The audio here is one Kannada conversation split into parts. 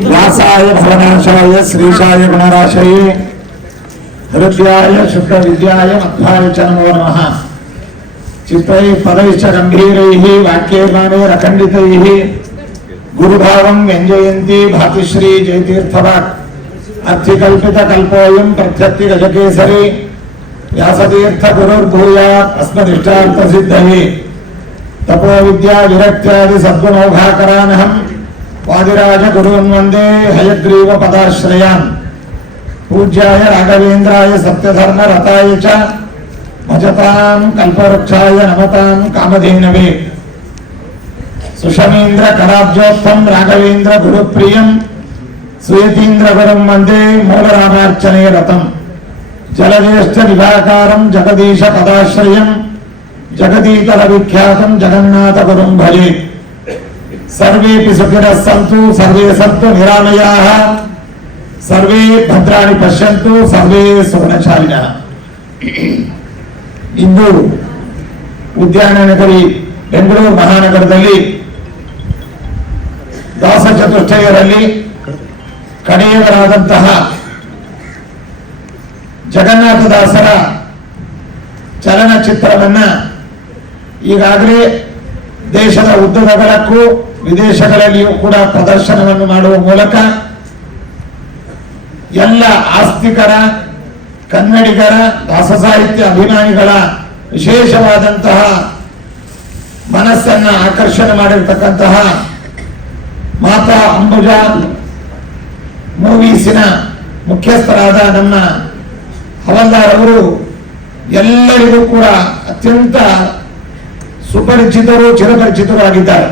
व्यासाय भवनाशाय श्रीशाय गणराशये हृदयाय शुद्ध विद्याय मध्वाय च नमो नमः। चित्रैः पदैश्च गम्भीरैः वाक्यैर्माणैः अखण्डितैः गुरुभावं व्यञ्जयन्ती भातिश्री जयतीर्थवाक् अर्थिकल्पितकल्पोऽयं प्रत्यक्ति गजकेसरी व्यासतीर्थ गुरुर्भूयात् अस्मदिष्टार्थसिद्धये। तपो विद्या विरक्त्यादि सद्गुणौघाकरानहं वादिराज गुरून् वन्दे हयग्रीव पदाश्रयान्। पूज्याय राघवेन्द्राय सत्यधर्म रताय च भजतां कल्पवृक्षाय नमतां कामधेनवे। सुषमेन्द्र कराब्जोत्थं राघवेन्द्र गुरुप्रियं सुयतीन्द्र गुरुं वन्दे मूलरामार्चने रतम्। जलज्येष्ठ विभाकारं जगदीश पदाश्रयं जगदीतल विख्यातं जगन्नाथ गुरुं भजे। सर्वेपि सुखिनः सन्तु सर्वे सन्तु निरामयाः सर्वे भद्राणि पश्यन्तु सर्वे सुಗುಣಶಾಲಿನಃ। ಇಂದು ಉದ್ಯಾನ ನಗರಿ ಬೆಂಗಳೂರು ಮಹಾನಗರದಲ್ಲಿ ದಾಸ ಚತುಷ್ಟಯರಲ್ಲಿ ಕಡೆಯವರಾದಂತಹ ಜಗನ್ನಾಥದಾಸರ ಚಲನಚಿತ್ರವನ್ನ ಈಗಾಗಲೇ ದೇಶದ ಉದ್ದಗಲಕ್ಕೂ ವಿದೇಶಗಳಲ್ಲಿಯೂ ಕೂಡ ಪ್ರದರ್ಶನವನ್ನು ಮಾಡುವ ಮೂಲಕ ಎಲ್ಲ ಆಸ್ತಿಕರ ಕನ್ನಡಿಗರ ದಾಸ ಸಾಹಿತ್ಯ ಅಭಿಮಾನಿಗಳ ವಿಶೇಷವಾದಂತಹ ಮನಸ್ಸನ್ನ ಆಕರ್ಷಣೆ ಮಾಡಿರ್ತಕ್ಕಂತಹ ಮಾತಾ ಅಂಬುಜಾ ಮೂವೀಸಿನ ಮುಖ್ಯಸ್ಥರಾದ ನಮ್ಮ ಹವಲ್ದಾರ್ ಅವರು ಎಲ್ಲರಿಗೂ ಕೂಡ ಅತ್ಯಂತ ಸುಪರಿಚಿತರು ಚಿರಪರಿಚಿತರು ಆಗಿದ್ದಾರೆ.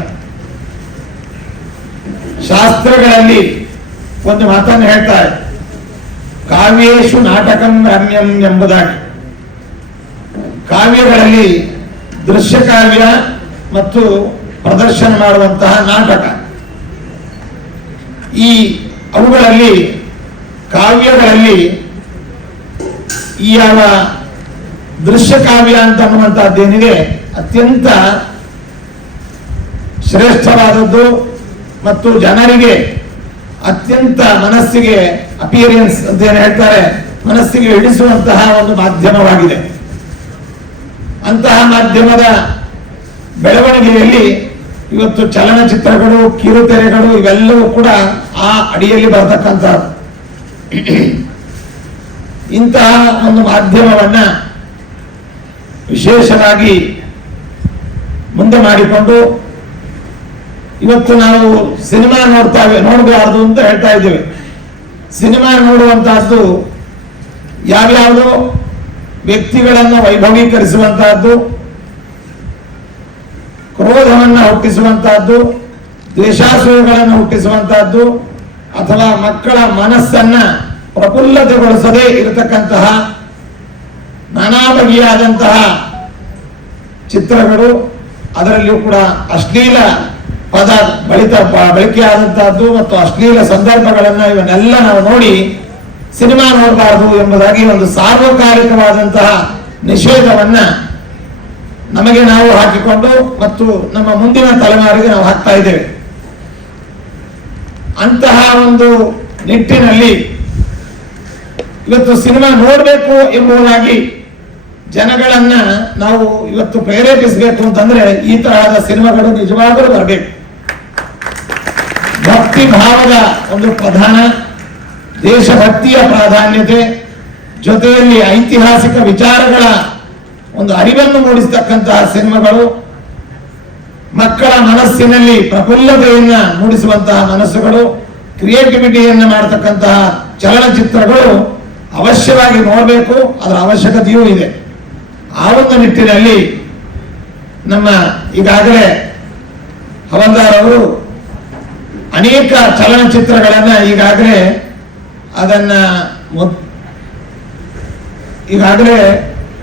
ಶಾಸ್ತ್ರಗಳಲ್ಲಿ ಒಂದು ಮಾತನ್ನು ಹೇಳ್ತಾರೆ, ಕಾವ್ಯೇಶು ನಾಟಕಂ ರಮ್ಯಂ ಎಂಬುದಾಗಿ. ಕಾವ್ಯಗಳಲ್ಲಿ ದೃಶ್ಯ ಕಾವ್ಯ ಮತ್ತು ಪ್ರದರ್ಶನ ಮಾಡುವಂತಹ ನಾಟಕ, ಈ ಅವುಗಳಲ್ಲಿ ಕಾವ್ಯಗಳಲ್ಲಿ ಈ ಯಾವ ದೃಶ್ಯ ಕಾವ್ಯ ಅಂತ ಅನ್ನುವಂತಹದ್ದೇನಿದೆ ಅತ್ಯಂತ ಶ್ರೇಷ್ಠವಾದದ್ದು ಮತ್ತು ಜನರಿಗೆ ಅತ್ಯಂತ ಮನಸ್ಸಿಗೆ ಅಪಿಯರೆನ್ಸ್ ಅಂತ ಏನು ಹೇಳ್ತಾರೆ, ಮನಸ್ಸಿಗೆ ಹಿಡಿಸುವಂತಹ ಒಂದು ಮಾಧ್ಯಮವಾಗಿದೆ. ಅಂತಹ ಮಾಧ್ಯಮದ ಬೆಳವಣಿಗೆಯಲ್ಲಿ ಇವತ್ತು ಚಲನಚಿತ್ರಗಳು ಕಿರುತೆರೆಗಳು ಇವೆಲ್ಲವೂ ಕೂಡ ಆ ಅಡಿಯಲ್ಲಿ ಬರತಕ್ಕಂಥದ್ದು. ಇಂತಹ ಒಂದು ಮಾಧ್ಯಮವನ್ನ ವಿಶೇಷವಾಗಿ ಮುಂದೆ ಮಾಡಿಕೊಂಡು ಇವತ್ತು ನಾವು ಸಿನಿಮಾ ನೋಡಬಾರದು ಅಂತ ಹೇಳ್ತಾ ಇದ್ದೇವೆ. ಸಿನಿಮಾ ನೋಡುವಂತಹದ್ದು ಯಾವ್ಯಾವುದೋ ವ್ಯಕ್ತಿಗಳನ್ನು ವೈಭವೀಕರಿಸುವಂತಹದ್ದು, ಕ್ರೋಧವನ್ನು ಹುಟ್ಟಿಸುವಂತಹದ್ದು, ದ್ವೇಷಾಸೂಯಗಳನ್ನು ಹುಟ್ಟಿಸುವಂತಹದ್ದು, ಅಥವಾ ಮಕ್ಕಳ ಮನಸ್ಸನ್ನ ಪ್ರಫುಲ್ಲತೆಗೊಳಿಸದೇ ಇರತಕ್ಕಂತಹ ನಾನಾ ಬಗೆಯಾದಂತಹ ಚಿತ್ರಗಳು, ಅದರಲ್ಲಿಯೂ ಕೂಡ ಅಶ್ಲೀಲ ಪದ ಬಳಕೆಯಾದಂತಹದ್ದು ಮತ್ತು ಅಶ್ಲೀಲ ಸಂದರ್ಭಗಳನ್ನ ಇವನ್ನೆಲ್ಲ ನಾವು ನೋಡಿ ಸಿನಿಮಾ ನೋಡಬಾರದು ಎಂಬುದಾಗಿ ಒಂದು ಸಾರ್ವಕಾಲಿಕವಾದಂತಹ ನಿಷೇಧವನ್ನ ನಮಗೆ ನಾವು ಹಾಕಿಕೊಂಡು ಮತ್ತು ನಮ್ಮ ಮುಂದಿನ ತಲೆಮಾರಿಗೆ ನಾವು ಹಾಕ್ತಾ ಇದ್ದೇವೆ. ಅಂತಹ ಒಂದು ನಿಟ್ಟಿನಲ್ಲಿ ಇವತ್ತು ಸಿನಿಮಾ ನೋಡಬೇಕು ಎಂಬುದಾಗಿ ಜನಗಳನ್ನ ನಾವು ಇವತ್ತು ಪ್ರೇರೇಪಿಸಬೇಕು ಅಂತಂದ್ರೆ ಈ ತರಹದ ಸಿನಿಮಾಗಳು ನಿಜವಾಗಲೂ ಬರಬೇಕು. ಭಕ್ತಿ ಭಾವದ ಒಂದು ಪ್ರಧಾನ, ದೇಶಭಕ್ತಿಯ ಪ್ರಾಧಾನ್ಯತೆ ಜೊತೆಯಲ್ಲಿ ಐತಿಹಾಸಿಕ ವಿಚಾರಗಳ ಒಂದು ಅರಿವನ್ನು ಮೂಡಿಸತಕ್ಕಂತಹ ಸಿನಿಮಾಗಳು, ಮಕ್ಕಳ ಮನಸ್ಸಿನಲ್ಲಿ ಪ್ರಫುಲ್ಲತೆಯನ್ನ ಮೂಡಿಸುವಂತಹ ಮನಸ್ಸುಗಳು, ಕ್ರಿಯೇಟಿವಿಟಿಯನ್ನ ಮಾಡತಕ್ಕಂತಹ ಚಲನಚಿತ್ರಗಳು ಅವಶ್ಯವಾಗಿ ನೋಡಬೇಕು, ಅದರ ಅವಶ್ಯಕತೆಯೂ ಇದೆ. ಆ ಒಂದು ನಿಟ್ಟಿನಲ್ಲಿ ನಮ್ಮ ಈಗಾಗಲೇ ಹವಲ್ದಾರ್ ಅವರು ಅನೇಕ ಚಲನಚಿತ್ರಗಳನ್ನ ಈಗಾಗಲೇ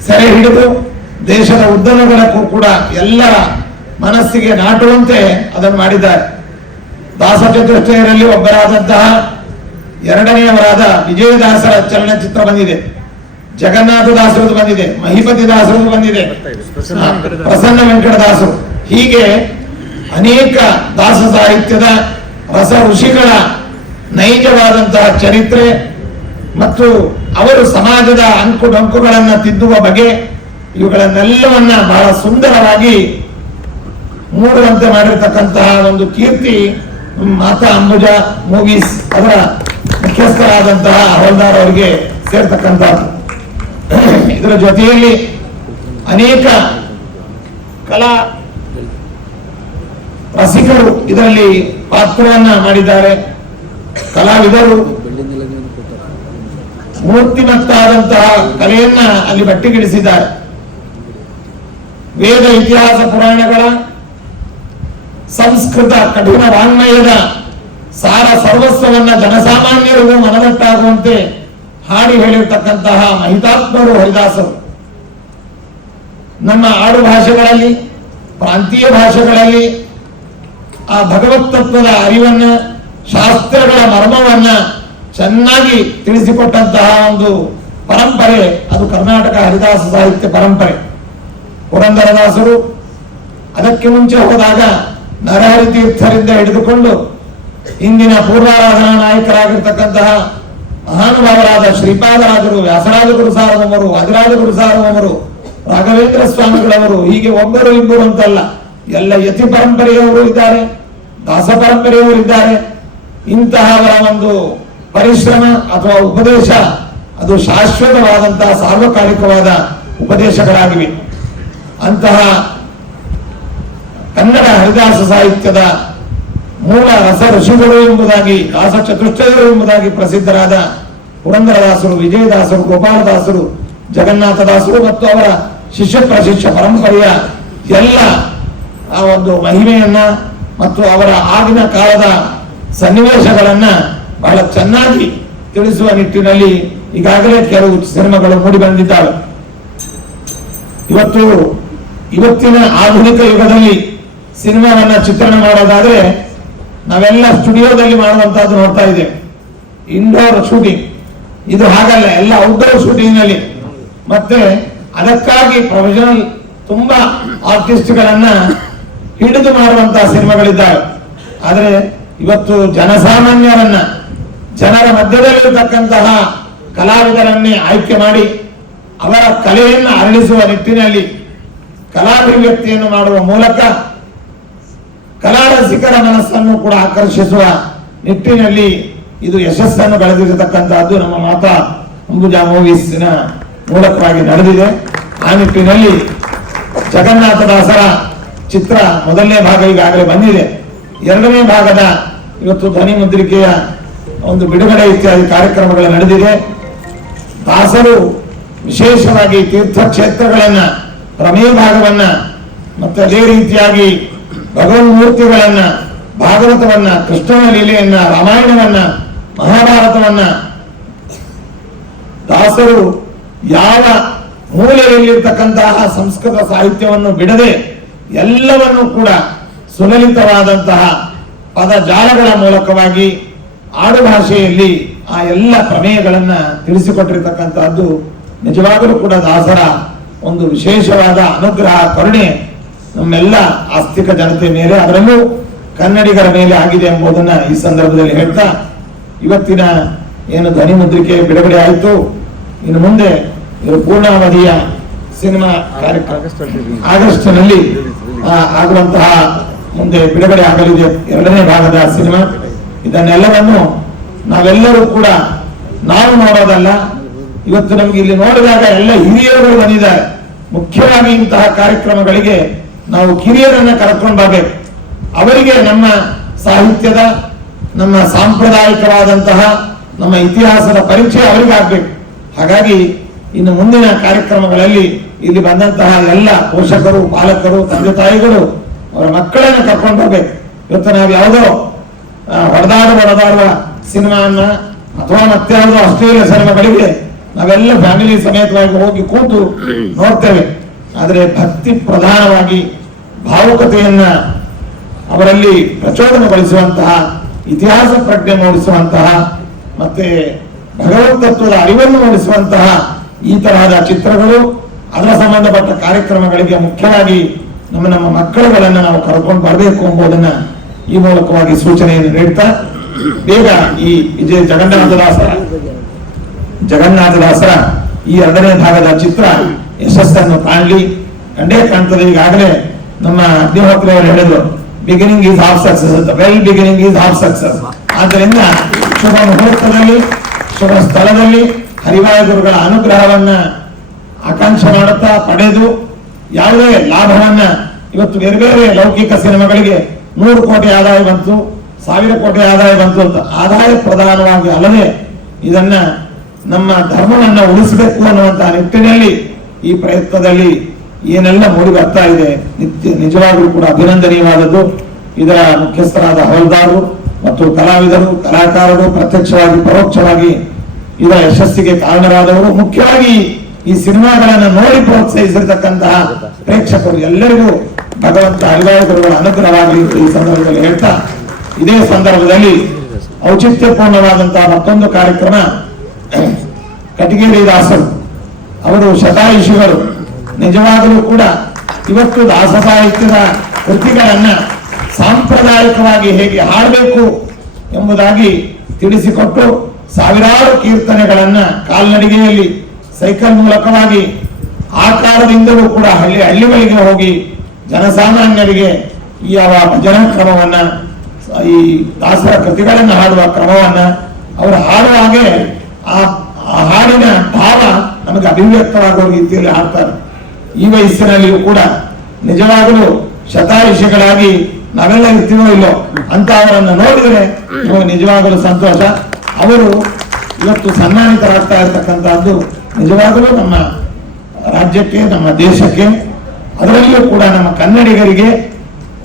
ಸೆರೆ ಹಿಡಿದು ದೇಶದ ಉದ್ದಗಲಕ್ಕೂ ಕೂಡ ಎಲ್ಲರ ಮನಸ್ಸಿಗೆ ನಾಟುವಂತೆ ಅದನ್ನು ಮಾಡಿದ್ದಾರೆ. ದಾಸ ಚತುಷ್ಟಯರಲ್ಲಿ ಒಬ್ಬರಾದಂತಹ ಎರಡನೆಯವರಾದ ವಿಜಯದಾಸರ ಚಲನಚಿತ್ರ ಬಂದಿದೆ, ಜಗನ್ನಾಥ ದಾಸರದು ಬಂದಿದೆ, ಮಹಿಪತಿ ದಾಸರದು ಬಂದಿದೆ, ಪ್ರಸನ್ನ ವೆಂಕಟದಾಸರು. ಹೀಗೆ ಅನೇಕ ದಾಸ ಸಾಹಿತ್ಯದ ರಸ ಋಷಿಗಳ ನೈಜವಾದಂತಹ ಚರಿತ್ರೆ ಮತ್ತು ಅವರು ಸಮಾಜದ ಅಂಕು ಡೊಂಕುಗಳನ್ನು ತಿದ್ದುವ ಬಗೆ ಇವುಗಳನ್ನೆಲ್ಲವನ್ನ ಬಹಳ ಸುಂದರವಾಗಿ ಮೂಡುವಂತೆ ಮಾಡಿರ್ತಕ್ಕಂತಹ ಒಂದು ಕೀರ್ತಿ ಮಾತಾ ಅಂಬುಜಾ ಮೂವೀಸ್ ಅದರ ಮುಖ್ಯಸ್ಥರಾದಂತಹ ಹವಲ್ದಾರ್ ಅವರಿಗೆ ಸೇರ್ತಕ್ಕಂಥದ್ದು. ಇದರ ಜೊತೆಯಲ್ಲಿ ಅನೇಕ ಕಲಾ ರಸಿಕರು ಇದರಲ್ಲಿ ಪಾತ್ರವನ್ನ ಮಾಡಿದ್ದಾರೆ. ಕಲಾವಿದರು ಮೂರ್ತಿಮತ್ತಾದಂತಹ ಕಲೆಯನ್ನ ಅಲ್ಲಿ ಬಟ್ಟಿಗಿಡಿಸಿದ್ದಾರೆ. ವೇದ ಇತಿಹಾಸ ಪುರಾಣಗಳ ಸಂಸ್ಕೃತ ಕಠಿಣ ವಾಂಗ್ಮಯದ ಸಾರ ಸರ್ವಸ್ವವನ್ನ ಜನಸಾಮಾನ್ಯರಿಗೂ ಮನದಟ್ಟಾಗುವಂತೆ ಹಾಡಿ ಹೇಳಿರ್ತಕ್ಕಂತಹ ಮಹಿತಾತ್ಮರು ಹರಿದಾಸರು. ನಮ್ಮ ಆಡು ಭಾಷೆಗಳಲ್ಲಿ, ಪ್ರಾಂತೀಯ ಭಾಷೆಗಳಲ್ಲಿ ಆ ಭಗವತ್ ತತ್ವದ ಅರಿವನ್ನ, ಶಾಸ್ತ್ರಗಳ ಮರ್ಮವನ್ನ ಚೆನ್ನಾಗಿ ತಿಳಿಸಿಕೊಟ್ಟಂತಹ ಒಂದು ಪರಂಪರೆ ಅದು ಕರ್ನಾಟಕ ಹರಿದಾಸ ಸಾಹಿತ್ಯ ಪರಂಪರೆ. ಪುರಂದರದಾಸರು ಅದಕ್ಕೆ ಮುಂಚೆ ಹೋದಾಗ ನರಹರಿ ತೀರ್ಥರಿಂದ ಹಿಡಿದುಕೊಂಡು ಇಂದಿನ ಪೂರ್ವಾರಾಧನಾ ನಾಯಕರಾಗಿರ್ತಕ್ಕಂತಹ ಮಹಾನುಭಾವರಾದ ಶ್ರೀಪಾದರಾಜರು, ವ್ಯಾಸರಾಜ ಗುರು ಸಾರ್ವಭೌಮರು, ವಾದಿರಾಜ ಗುರು ಸಾರ್ವಭೌಮರು, ರಾಘವೇಂದ್ರ ಸ್ವಾಮಿಗಳವರು, ಹೀಗೆ ಒಬ್ಬರು ಇಬ್ಬರು ಅಂತಲ್ಲ, ಎಲ್ಲ ಯತಿ ಪರಂಪರೆಯವರು ಇದ್ದಾರೆ, ದಾಸ ಪರಂಪರೆಯವರು ಇದ್ದಾರೆ. ಇಂತಹವರ ಒಂದು ಪರಿಶ್ರಮ ಅಥವಾ ಉಪದೇಶ ಅದು ಶಾಶ್ವತವಾದಂತಹ ಸಾರ್ವಕಾಲಿಕವಾದ ಉಪದೇಶಗಳಾಗಿವೆ. ಅಂತಹ ಕನ್ನಡ ಹರಿದಾಸ ಸಾಹಿತ್ಯದ ಮೂಲ ರಸ ಋಷಿಗಳು ಎಂಬುದಾಗಿ, ದಾಸ ಚತುಷ್ಟಯರು ಎಂಬುದಾಗಿ ಪ್ರಸಿದ್ಧರಾದ ಪುರಂದರದಾಸರು, ವಿಜಯದಾಸರು, ಗೋಪಾಲದಾಸರು, ಜಗನ್ನಾಥದಾಸರು ಮತ್ತು ಅವರ ಶಿಷ್ಯ ಪ್ರಶಿಷ್ಯ ಪರಂಪರೆಯ ಎಲ್ಲ ಆ ಒಂದು ಮಹಿಮೆಯನ್ನ ಮತ್ತು ಅವರ ಆಗಿನ ಕಾಲದ ಸನ್ನಿವೇಶಗಳನ್ನ ಬಹಳ ಚೆನ್ನಾಗಿ ತಿಳಿಸುವ ನಿಟ್ಟಿನಲ್ಲಿ ಈಗಾಗಲೇ ಕೆಲವು ಸಿನಿಮಾಗಳು ಮೂಡಿ ಬಂದಿದ್ದಾವೆ. ಇವತ್ತಿನ ಆಧುನಿಕ ಯುಗದಲ್ಲಿ ಸಿನಿಮಾವನ್ನ ಚಿತ್ರಣ ಮಾಡೋದಾದ್ರೆ ನಾವೆಲ್ಲ ಸ್ಟುಡಿಯೋದಲ್ಲಿ ಮಾಡುವಂತಹದ್ದು ನೋಡ್ತಾ ಇದ್ದೇವೆ. ಇಂಡೋರ್ ಶೂಟಿಂಗ್, ಇದು ಹಾಗಲ್ಲ, ಎಲ್ಲ ಔಟ್ಡೋರ್ ಶೂಟಿಂಗ್ ನಲ್ಲಿ. ಮತ್ತೆ ಅದಕ್ಕಾಗಿ ಪ್ರೊಫೆಷನಲ್ ತುಂಬಾ ಆರ್ಟಿಸ್ಟ್ಗಳನ್ನ ಹಿಡಿದು ಮಾಡುವಂತಹ ಸಿನಿಮಾಗಳಿದ್ದಾವೆ. ಆದ್ರೆ ಇವತ್ತು ಜನಸಾಮಾನ್ಯರನ್ನ, ಜನರ ಮಧ್ಯದಲ್ಲಿರತಕ್ಕಂತಹ ಕಲಾವಿದರನ್ನೇ ಆಯ್ಕೆ ಮಾಡಿ ಅವರ ಕಲೆಯನ್ನು ಅರಳಿಸುವ ನಿಟ್ಟಿನಲ್ಲಿ ಕಲಾಭಿವ್ಯಕ್ತಿಯನ್ನು ಮಾಡುವ ಮೂಲಕ ಕಲಾರಸಿಕರ ಮನಸ್ಸನ್ನು ಕೂಡ ಆಕರ್ಷಿಸುವ ನಿಟ್ಟಿನಲ್ಲಿ ಇದು ಯಶಸ್ಸನ್ನು ಗಳಿಸಿರತಕ್ಕಂತಹದ್ದು ನಮ್ಮ ಮಾತಾ ಅಂಬುಜಾ ಮೂವೀಸ್ನ ಮೂಲಕವಾಗಿ ನಡೆದಿದೆ. ಆ ನಿಟ್ಟಿನಲ್ಲಿ ಜಗನ್ನಾಥದಾಸರ ಚಿತ್ರ ಮೊದಲನೇ ಭಾಗ ಈಗಾಗಲೇ ಬಂದಿದೆ. ಎರಡನೇ ಭಾಗದ ಇವತ್ತು ಧ್ವನಿ ಮುದ್ರಿಕೆಯ ಒಂದು ಬಿಡುಗಡೆ ಇತ್ಯಾದಿ ಕಾರ್ಯಕ್ರಮಗಳು ನಡೆದಿದೆ. ದಾಸರು ವಿಶೇಷವಾಗಿ ತೀರ್ಥಕ್ಷೇತ್ರಗಳನ್ನ, ಪ್ರಮೇಯ ಭಾಗವನ್ನ ಮತ್ತೆ ಅದೇ ರೀತಿಯಾಗಿ ಭಗವನ್ಮೂರ್ತಿಗಳನ್ನ, ಭಾಗವತವನ್ನ, ಕೃಷ್ಣನ ಲೀಲೆಯನ್ನ, ರಾಮಾಯಣವನ್ನ, ಮಹಾಭಾರತವನ್ನ ದಾಸರು ಯಾವ ಮೂಲೆಯಲ್ಲಿರ್ತಕ್ಕಂತಹ ಸಂಸ್ಕೃತ ಸಾಹಿತ್ಯವನ್ನು ಬಿಡದೆ ಎಲ್ಲವನ್ನೂ ಕೂಡ ಸುಲಲಿತವಾದಂತಹ ಪದ ಜಾಲಗಳ ಮೂಲಕವಾಗಿ ಆಡು ಭಾಷೆಯಲ್ಲಿ ಆ ಎಲ್ಲ ಪ್ರಮೇಯಗಳನ್ನ ತಿಳಿಸಿಕೊಟ್ಟಿರ್ತಕ್ಕಂತಹದ್ದು ನಿಜವಾಗಲೂ ಕೂಡ ದಾಸರ ಒಂದು ವಿಶೇಷವಾದ ಅನುಗ್ರಹ, ಕರುಣೆ ನಮ್ಮೆಲ್ಲ ಆಸ್ತಿಕ ಜನತೆ ಮೇಲೆ, ಅದರಲ್ಲೂ ಕನ್ನಡಿಗರ ಮೇಲೆ ಆಗಿದೆ ಎಂಬುದನ್ನ ಈ ಸಂದರ್ಭದಲ್ಲಿ ಹೇಳ್ತಾ, ಇವತ್ತಿನ ಏನು ಧ್ವನಿ ಮುದ್ರಿಕೆ ಬಿಡುಗಡೆ ಆಯಿತು, ಇನ್ನು ಮುಂದೆ ಇದು ಪೂರ್ಣಾವಧಿಯ ಸಿನಿಮಾ ಕಾರ್ಯಕ್ರಮ ಆಗಸ್ಟ್ನಲ್ಲಿ ಆಗುವಂತಹ ಮುಂದೆ ಬಿಡುಗಡೆ ಆಗಲಿದೆ ಎರಡನೇ ಭಾಗದ ಸಿನಿಮಾ. ಇದನ್ನೆಲ್ಲವನ್ನು ನಾವೆಲ್ಲರೂ ಕೂಡ ನಾವು ನೋಡೋದಲ್ಲ, ಇವತ್ತು ನಮ್ಗೆ ಇಲ್ಲಿ ನೋಡಿದಾಗ ಎಲ್ಲ ಹಿರಿಯರು ಬಂದಿದ್ದಾರೆ. ಮುಖ್ಯವಾಗಿ ಇಂತಹ ಕಾರ್ಯಕ್ರಮಗಳಿಗೆ ನಾವು ಕಿರಿಯರನ್ನ ಕರ್ಕೊಂಡು ಬರಬೇಕು. ಅವರಿಗೆ ನಮ್ಮ ಸಾಹಿತ್ಯದ, ನಮ್ಮ ಸಾಂಪ್ರದಾಯಿಕವಾದಂತಹ ನಮ್ಮ ಇತಿಹಾಸದ ಪರಿಚಯ ಅವರಿಗಾಗಬೇಕು. ಹಾಗಾಗಿ ಇನ್ನು ಮುಂದಿನ ಕಾರ್ಯಕ್ರಮಗಳಲ್ಲಿ ಇಲ್ಲಿ ಬಂದಂತಹ ಎಲ್ಲ ಪೋಷಕರು, ಪಾಲಕರು, ತಂದೆ ತಾಯಿಗಳು ಅವರ ಮಕ್ಕಳನ್ನ ಕರ್ಕೊಂಡು ಬರ್ಬೇಕು. ಇವತ್ತು ನಾವು ಯಾವುದೋ ಹೊಡೆದಾಡುವ ಸಿನಿಮಾನ್ನ ಅಥವಾ ಮತ್ತೆ ಯಾವುದೋ ಆಸ್ಟ್ರೇಲಿಯಾ ಸಿನಿಮಾಗಳಿಗೆ ನಾವೆಲ್ಲ ಫ್ಯಾಮಿಲಿ ಸಮೇತವಾಗಿ ಹೋಗಿ ಕೂತು ನೋಡ್ತೇವೆ. ಆದರೆ ಭಕ್ತಿ ಪ್ರಧಾನವಾಗಿ ಭಾವುಕತೆಯನ್ನ ಅವರಲ್ಲಿ ಪ್ರಚೋದನೆಗೊಳಿಸುವಂತಹ, ಇತಿಹಾಸ ಪ್ರಜ್ಞೆ ಮೂಡಿಸುವಂತಹ, ಮತ್ತೆ ಭಗವತ್ ತತ್ವದ ಅರಿವನ್ನು ಮೂಡಿಸುವಂತಹ ಈ ತರಹದ ಚಿತ್ರಗಳು, ಅದರ ಸಂಬಂಧಪಟ್ಟ ಕಾರ್ಯಕ್ರಮಗಳಿಗೆ ಮುಖ್ಯವಾಗಿ ನಮ್ಮ ಮಕ್ಕಳುಗಳನ್ನ ನಾವು ಕರ್ಕೊಂಡು ಬರಬೇಕು ಎಂಬುದನ್ನ ಈ ಮೂಲಕವಾಗಿ ಸೂಚನೆಯನ್ನು ನೀಡ್ತಾ, ಬೇಗ ಈ ವಿಜಯ ಜಗನ್ನಾಥದಾಸರ ಈ 2ನೇ ಭಾಗದ ಚಿತ್ರ ಯಶಸ್ಸನ್ನು ಕಾಣಲಿ. ಕಂಡೇ ಕಾಣ್ತದೆ. ಈಗಾಗಲೇ ನಮ್ಮ ಅಗ್ನಿಹೋತ್ರಿ ಅವರು ಹೇಳಿದ್ರು, ಬಿಗಿನಿಂಗ್ ಈಸ್ ಹಾಫ್ ಸಕ್ಸಸ್ ಅಂತ. Well beginning is half success. ಆದ್ದರಿಂದ ಶುಭ ಮುಹೂರ್ತದಲ್ಲಿ, ಶುಭ ಸ್ಥಳದಲ್ಲಿ ಹರಿವಾಯ ಗುರುಗಳ ಅನುಗ್ರಹವನ್ನ ಆಕಾಂಕ್ಷೆ ಮಾಡುತ್ತಾ ಪಡೆದು ಯಾವುದೇ ಲಾಭವನ್ನ, ಇವತ್ತು ಬೇರೆ ಬೇರೆ ಲೌಕಿಕ ಸಿನಿಮಾಗಳಿಗೆ 100 ಕೋಟಿ ಆದಾಯ ಬಂತು, 1000 ಕೋಟಿ ಆದಾಯ ಬಂತು ಅಂತ ಆದಾಯ ಪ್ರಧಾನವಾಗಿ ಅಲ್ಲದೆ ಇದನ್ನ ನಮ್ಮ ಧರ್ಮವನ್ನ ಉಳಿಸಬೇಕು ಅನ್ನುವಂತಹ ನಿಟ್ಟಿನಲ್ಲಿ ಈ ಪ್ರಯತ್ನದಲ್ಲಿ ಏನೆಲ್ಲ ಮೂಡಿ ಬರ್ತಾ ಇದೆ ನಿಜವಾಗ್ಲೂ ಕೂಡ ಅಭಿನಂದನೀಯವಾದದ್ದು. ಇದರ ಮುಖ್ಯಸ್ಥರಾದ ಹವಲ್ದಾರರು ಮತ್ತು ಕಲಾವಿದರು, ಕಲಾಕಾರರು, ಪ್ರತ್ಯಕ್ಷವಾಗಿ ಪರೋಕ್ಷವಾಗಿ ಇದರ ಯಶಸ್ಸಿಗೆ ಕಾರಣರಾದವರು, ಮುಖ್ಯವಾಗಿ ಈ ಸಿನಿಮಾಗಳನ್ನು ನೋಡಿ ಪ್ರೋತ್ಸಾಹಿಸಿರ್ತಕ್ಕಂತಹ ಪ್ರೇಕ್ಷಕರು ಎಲ್ಲರಿಗೂ ಭಗವಂತ ಹರಿವಾಯ ಗುರುಗಳ ಅನುಗ್ರಹವಾಗಲಿ ಈ ಸಂದರ್ಭದಲ್ಲಿ ಹೇಳ್ತಾ, ಇದೇ ಸಂದರ್ಭದಲ್ಲಿ ಔಚಿತ್ಯಪೂರ್ಣವಾದಂತಹ ಮತ್ತೊಂದು ಕಾರ್ಯಕ್ರಮ, ಕಟಗೇರಿ ದಾಸರು ಅವರು ಶತಾಯುಷಿಗಳು. ನಿಜವಾಗಲೂ ಕೂಡ ಇವತ್ತು ದಾಸ ಸಾಹಿತ್ಯದ ಕೃತಿಗಳನ್ನ ಸಾಂಪ್ರದಾಯಿಕವಾಗಿ ಹೇಗೆ ಹಾಡಬೇಕು ಎಂಬುದಾಗಿ ತಿಳಿಸಿಕೊಟ್ಟು ಸಾವಿರಾರು ಕೀರ್ತನೆಗಳನ್ನ ಕಾಲ್ನಡಿಗೆಯಲ್ಲಿ, ಸೈಕಲ್ ಮೂಲಕವಾಗಿ, ಆಕಾರದಿಂದಲೂ ಕೂಡ ಹಳ್ಳಿಗಳಿಗೆ ಹೋಗಿ ಜನಸಾಮಾನ್ಯರಿಗೆ ಈ ಭಜನಾ ಕ್ರಮವನ್ನ, ಈ ದಾಸರ ಕೃತಿಗಳನ್ನು ಹಾಡುವ ಕ್ರಮವನ್ನ ಅವರು ಹಾಡುವ ಹಾಗೆ ಆ ಹಾಡಿನ ಭಾವ ನಮಗೆ ಅಭಿವ್ಯಕ್ತವಾಗುವ ರೀತಿಯಲ್ಲಿ ಹಾಡ್ತಾರೆ. ಈ ವಯಸ್ಸಿನಲ್ಲಿಯೂ ಕೂಡ ನಿಜವಾಗಲೂ ಶತಾಯುಷಿಗಳಾಗಿ ನಾವೆಲ್ಲ ಇರ್ತೀವೋ ಇಲ್ಲೋ ಅಂತ ಅವರನ್ನು ನೋಡಿದರೆ ನಿಜವಾಗಲೂ ಸಂತೋಷ. ಅವರು ಇವತ್ತು ಸನ್ಮಾನಿತರಾಗ್ತಾ ಇರತಕ್ಕಂತಹದ್ದು ನಿಜವಾಗಲೂ ನಮ್ಮ ರಾಜ್ಯಕ್ಕೆ, ನಮ್ಮ ದೇಶಕ್ಕೆ, ಅದರಲ್ಲಿಯೂ ಕೂಡ ನಮ್ಮ ಕನ್ನಡಿಗರಿಗೆ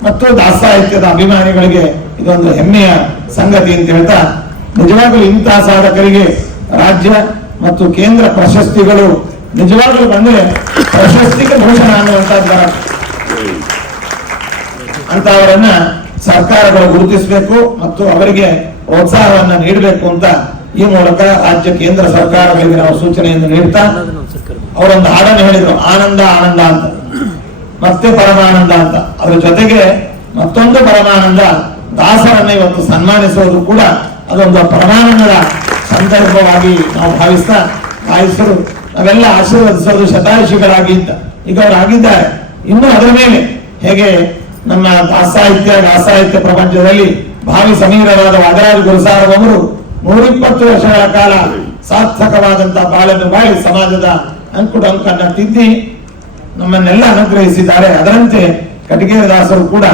ಮತ್ತು ದಾಸ ಸಾಹಿತ್ಯದ ಅಭಿಮಾನಿಗಳಿಗೆ ಇದೊಂದು ಹೆಮ್ಮೆಯ ಸಂಗತಿ ಅಂತ ಹೇಳ್ತಾ, ನಿಜವಾಗಲೂ ಇಂತಹ ಸಾಧಕರಿಗೆ ರಾಜ್ಯ ಮತ್ತು ಕೇಂದ್ರ ಪ್ರಶಸ್ತಿಗಳು ನಿಜವಾಗಲೂ ಬಂದ್ರೆ ಪ್ರಶಸ್ತಿಗೆ ಭೂಷಣ ಅನ್ನುವಂಥದ್ದು ಅಂತ ಅವರನ್ನ ಸರ್ಕಾರಗಳು ಗುರುತಿಸಬೇಕು ಮತ್ತು ಅವರಿಗೆ ಪ್ರೋತ್ಸಾಹವನ್ನ ನೀಡಬೇಕು ಅಂತ ಈ ಮೂಲಕ ರಾಜ್ಯ ಕೇಂದ್ರ ಸರ್ಕಾರಗಳಿಗೆ ನಾವು ಸೂಚನೆಯನ್ನು ನೀಡ್ತಾ, ಅವರೊಂದು ಹಾಡನ್ನು ಹೇಳಿದ್ರು, ಆನಂದ ಆನಂದ ಅಂತ, ಮತ್ತೆ ಪರಮಾನಂದ ಅಂತ. ಅದರ ಜೊತೆಗೆ ಮತ್ತೊಂದು ಪರಮಾನಂದ, ದಾಸರನ್ನ ಇವತ್ತು ಸನ್ಮಾನಿಸುವುದು ಕೂಡ ಅದೊಂದು ಪರಮಾನಂದದ ಸಂದರ್ಭವಾಗಿ ನಾವು ಭಾವಿಸ್ತಾ, ಭಾವಿಸರು ನಾವೆಲ್ಲ ಆಶೀರ್ವದಿಸೋದು ಶತಾಯುಷಿಗಳಾಗಿ ಅಂತ. ಈಗ ಅವರು ಆಗಿದ್ದಾರೆ. ಇನ್ನು ಅದರ ಮೇಲೆ ಹೇಗೆ ನಮ್ಮ ದಾಸಾಹಿತ್ಯ ಪ್ರಪಂಚದಲ್ಲಿ ಭಾವಿ ಸಮೀರರಾದ ವಾದರಾಜ ಗುರುಸಾರವರು 120 ವರ್ಷಗಳ ಕಾಲ ಸಾರ್ಥಕವಾದಂತಹ ಬಾಳನ್ನು ಬಾಳಿ ಸಮಾಜದ ಅಂಕುಡೊಂಕನ್ನ ತಿದ್ದಿ ನಮ್ಮನ್ನೆಲ್ಲ ಅನುಗ್ರಹಿಸಿದ್ದಾರೆ. ಅದರಂತೆ ಕಟಗೇರಿ ದಾಸರು ಕೂಡ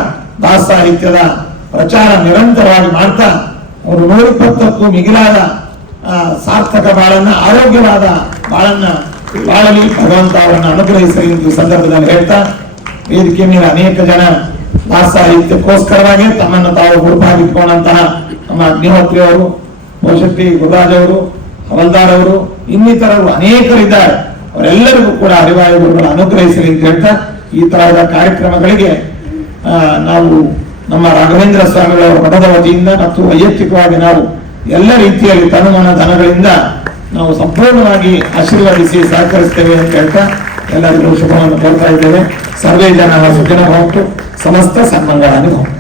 ದಾಸ ಸಾಹಿತ್ಯದ ಪ್ರಚಾರ ನಿರಂತರವಾಗಿ ಮಾಡ್ತಾ ಅವರು 120ಕ್ಕೂ ಮಿಗಿಲಾದ ಸಾರ್ಥಕ ಬಾಳನ್ನ, ಆರೋಗ್ಯವಾದ ಬಾಳನ್ನ ಬಾಳಲಿ ಭಗವಂತ ಅವರನ್ನು ಅನುಗ್ರಹಿಸಲಿ ಎಂದು ಸಂದರ್ಭದಲ್ಲಿ ಹೇಳ್ತಾ, ವೇದಿಕೆ ಮೇಲೆ ಅನೇಕ ಜನ ದಾಸ ಸಾಹಿತ್ಯಕ್ಕೋಸ್ಕರವಾಗಿ ತಮ್ಮನ್ನು ತಾವು ಗುರುಪಾಗಿಟ್ಕೊಂಡಂತಹ ನಮ್ಮ ಅಗ್ನಿಹೋತ್ರಿ ಅವರು, ಬಹುಶಕ್ತಿ ಗುರುರಾಜ್ ಅವರು, ಹವಲ್ದಾರ್ ಅವರು, ಇನ್ನಿತರರು ಅನೇಕರಿದ್ದಾರೆ. ಅವರೆಲ್ಲರಿಗೂ ಕೂಡ ಹರಿವಾಯ ಗುರುಗಳು ಅನುಗ್ರಹಿಸಲಿ ಅಂತ ಹೇಳ್ತಾ, ಈ ತರಹದ ಕಾರ್ಯಕ್ರಮಗಳಿಗೆ ನಾವು ನಮ್ಮ ರಾಘವೇಂದ್ರ ಸ್ವಾಮಿಗಳವರ ಮಠದ ವತಿಯಿಂದ ಮತ್ತು ವೈಯಕ್ತಿಕವಾಗಿ ನಾವು ಎಲ್ಲ ರೀತಿಯಲ್ಲಿ ತನುಮನ ಧನಗಳಿಂದ ನಾವು ಸಂಪೂರ್ಣವಾಗಿ ಆಶೀರ್ವದಿಸಿ ಸಹಕರಿಸ್ತೇವೆ ಅಂತ ಹೇಳ್ತಾ ಎಲ್ಲರಿಗೂ ಶುಭವನ್ನು ಕೋರ್ತಾ ಇದ್ದೇವೆ. ಸರ್ವೇ ಜನ ಸುಖಿನೋ ಭವಂತು, ಸಮಸ್ತ ಸನ್ಮಂಗಳಾನಿ ಭವಂತು.